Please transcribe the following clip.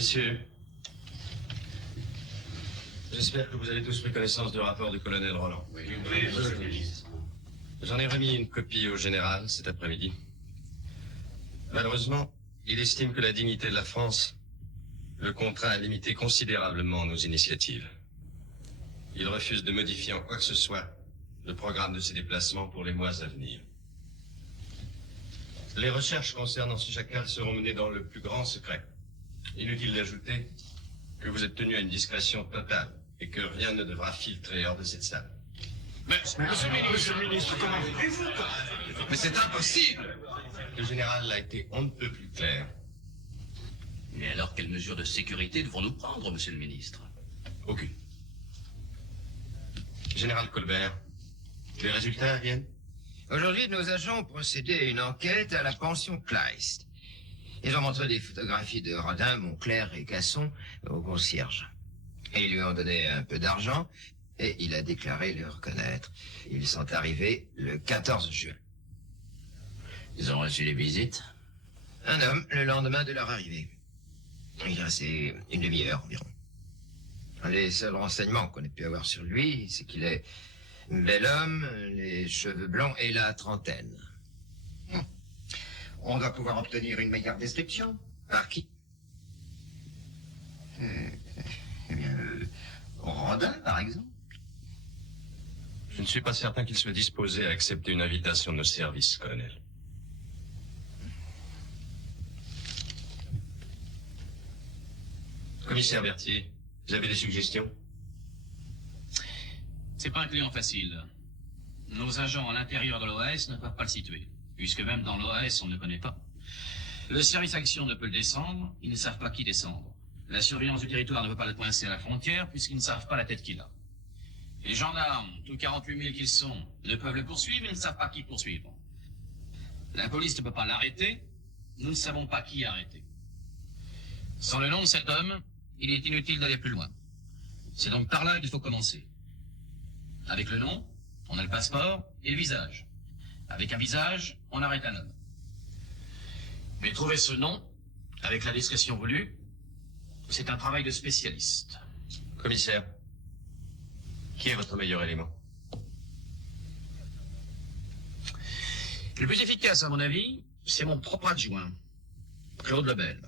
Messieurs, j'espère que vous avez tous pris connaissance du rapport du colonel Roland. Oui. J'en ai remis une copie au général cet après-midi. Malheureusement, il estime que la dignité de la France le contraint à limiter considérablement nos initiatives. Il refuse de modifier en quoi que ce soit le programme de ses déplacements pour les mois à venir. Les recherches concernant ce chacal seront menées dans le plus grand secret. Inutile d'ajouter que vous êtes tenu à une discrétion totale et que rien ne devra filtrer hors de cette salle. Monsieur le ministre, comment voulez-vous? Mais c'est impossible! Le général a été on ne peut plus clair. Mais alors, quelles mesures de sécurité devons-nous prendre, monsieur le ministre? Aucune. Général Colbert, les résultats viennent? Aujourd'hui, nos agents ont procédé à une enquête à la pension Kleist. Ils ont montré des photographies de Rodin, Montclair et Casson au concierge. Et ils lui ont donné un peu d'argent et il a déclaré les reconnaître. Ils sont arrivés le 14 juin. Ils ont reçu les visites? Un homme, le lendemain de leur arrivée. Il est resté une demi-heure environ. Les seuls renseignements qu'on ait pu avoir sur lui, c'est qu'il est bel homme, les cheveux blancs et la trentaine. On doit pouvoir obtenir une meilleure description. Par qui? Eh bien, Rodin, par exemple. Je ne suis pas certain qu'il soit disposé à accepter une invitation de nos services, colonel. Commissaire Berthier, vous avez des suggestions? C'est pas un client facile. Nos agents à l'intérieur de l'OAS ne peuvent pas le situer, puisque même dans l'OAS, on ne le connaît pas. Le service action ne peut le descendre, ils ne savent pas qui descendre. La surveillance du territoire ne peut pas le coincer à la frontière, puisqu'ils ne savent pas la tête qu'il a. Les gendarmes, tous 48 000 qu'ils sont, ne peuvent le poursuivre, ils ne savent pas qui poursuivre. La police ne peut pas l'arrêter, nous ne savons pas qui arrêter. Sans le nom de cet homme, il est inutile d'aller plus loin. C'est donc par là qu'il faut commencer. Avec le nom, on a le passeport et le visage. Avec un visage, on arrête un homme. Mais trouver ce nom, avec la discrétion voulue, c'est un travail de spécialiste. Commissaire, qui est votre meilleur élément? Le plus efficace, à mon avis, c'est mon propre adjoint, Claude Lebel.